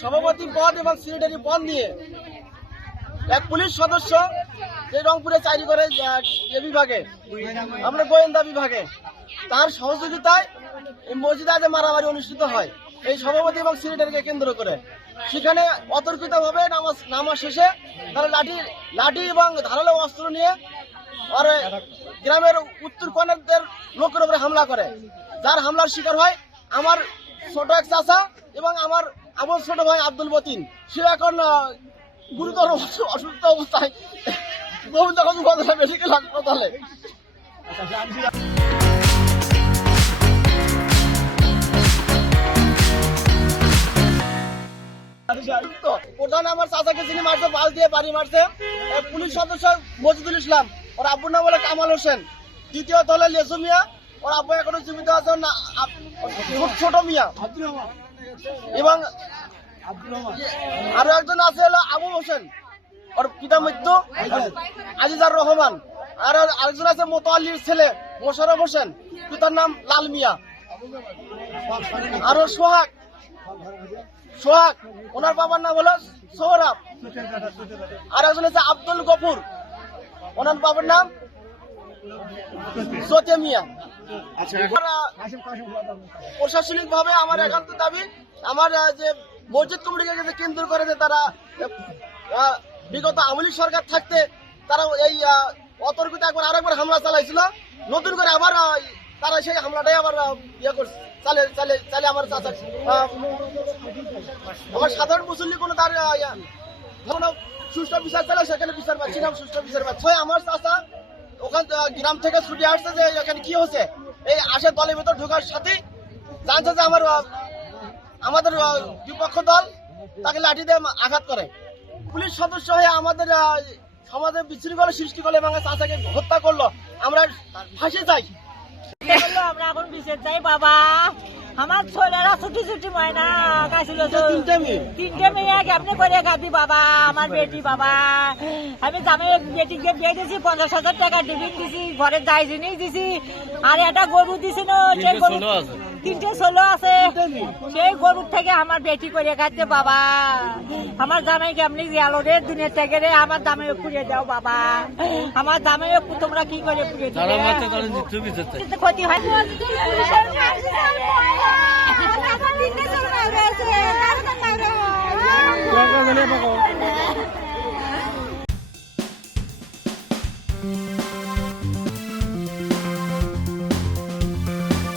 সভাপতি পদ এবং সেক্রেটারি পদ নিয়ে এক পুলিশ সদস্য যে রংপুরে চাকরি করে এ বিভাগে, আমরা গোয়েন্দা বিভাগে, তার সহযোগিতায় এই মসজিদে আজ মারামারি অনুষ্ঠিত হয়। এই সভাপতি এবং সেক্রেটারিকে কেন্দ্র করে। সেখানে অতর্কিতভাবে নামাজ নামাজ শেষে তারা লাঠি লাঠি এবং ধারালো অস্ত্র নিয়ে আর গ্রামের উত্তর কর্ণারদের লোকের উপরে হামলা করে। যার হামলার শিকার হয় আমার ছোট এক চাচা এবং আমার আমার ছোট ভাই আব্দুল মতিন। সে এখন গুরুতর অসুস্থ অবস্থায় উপজেলা মেডিকেল হাসপাতালে। চাচাকে যিনি মারছে বাস দিয়ে বাড়ি মারছে পুলিশ সদস্য মজিদুল ইসলাম। ওর আব্বুর নাম হলো কামাল হোসেন। দ্বিতীয় হলো লেসু মিয়া, ওর আব্বু এখনও জীবিত আছে ছোট- মিয়া। এবং আরও একজন আছে হলো আবু হোসেন। ওর পিতা মৃত্যু, আজিজার রহমান। আর আরেকজন আছে মোতাল্লির ছেলে, মোশারফ হোসেন। পিতার নাম লাল মিয়া। আরও সোহাগ। সোহাগ ওনার বাবার নাম হলো সৌরভ। আর একজন আছে আব্দুল গফুর। ওনার বাবার নাম সতে মিয়া। প্রশাসনিক ভাবে আমার একান্ত দাবি আমার যে মসজিদ কমিটিকে কেন্দ্র করে যে তারা বিগত আমলি সরকার থাকতে তারা এই অতর্কিত একবার আরেকবার হামলা চালাইছিল নতুন করে আবার তারা সেই হামলাটাই আবার ইয়ে করছে। চালে চালে চালে আমার চাচা আমার সাধারণ মুসল্লি কোনো তার সুষ্ঠু বিচার চালে সেখানে বিচার পাচ্ছি না সুষ্ঠু বিচার পাচ্ছি। আমার চাচা, ওখান গ্রাম থেকে ছুটে আসছে যে এখানে কি হচ্ছে? এই আসে দলের ভেতর ঢোকার সাথে জানছে যে আমার আমাদের বিপক্ষ দল তাকে লাঠি দিয়ে আঘাত করে। পুলিশ সদস্য হয়ে আমাদের সমাজে বিশৃঙ্খলা সৃষ্টি করল এবং চাচাকে হত্যা করল। আমরা ফাঁসি চাই। আমরা এখন বিশেষ যাই বাবা। আমার ছেলেরা ছুটি ছুটি ময়না গাছিল তো তিনটে মেয়ে। তিনটে মেয়ে কেমনে করে খাবি বাবা আমার বেটি বাবা। আমি জামাই বেটিকে বিয়ে দিয়েছি পঞ্চাশ হাজার টাকা টিফিন দিছি ঘরে যাই জিনিস দিছি। আর একটা গরু দিছি না সেই গরু তিনটে ষোলো আছে। সেই গরুর থেকে আমার বেটি করে খাচ্ছে বাবা। আমার জামাই কেমনি গেল রে দুনিয়া থেকে রে আমার জামাই পুড়িয়ে দাও বাবা। আমার জামাই তোমরা কি করে পুড়িয়ে যারা দিলে মারছে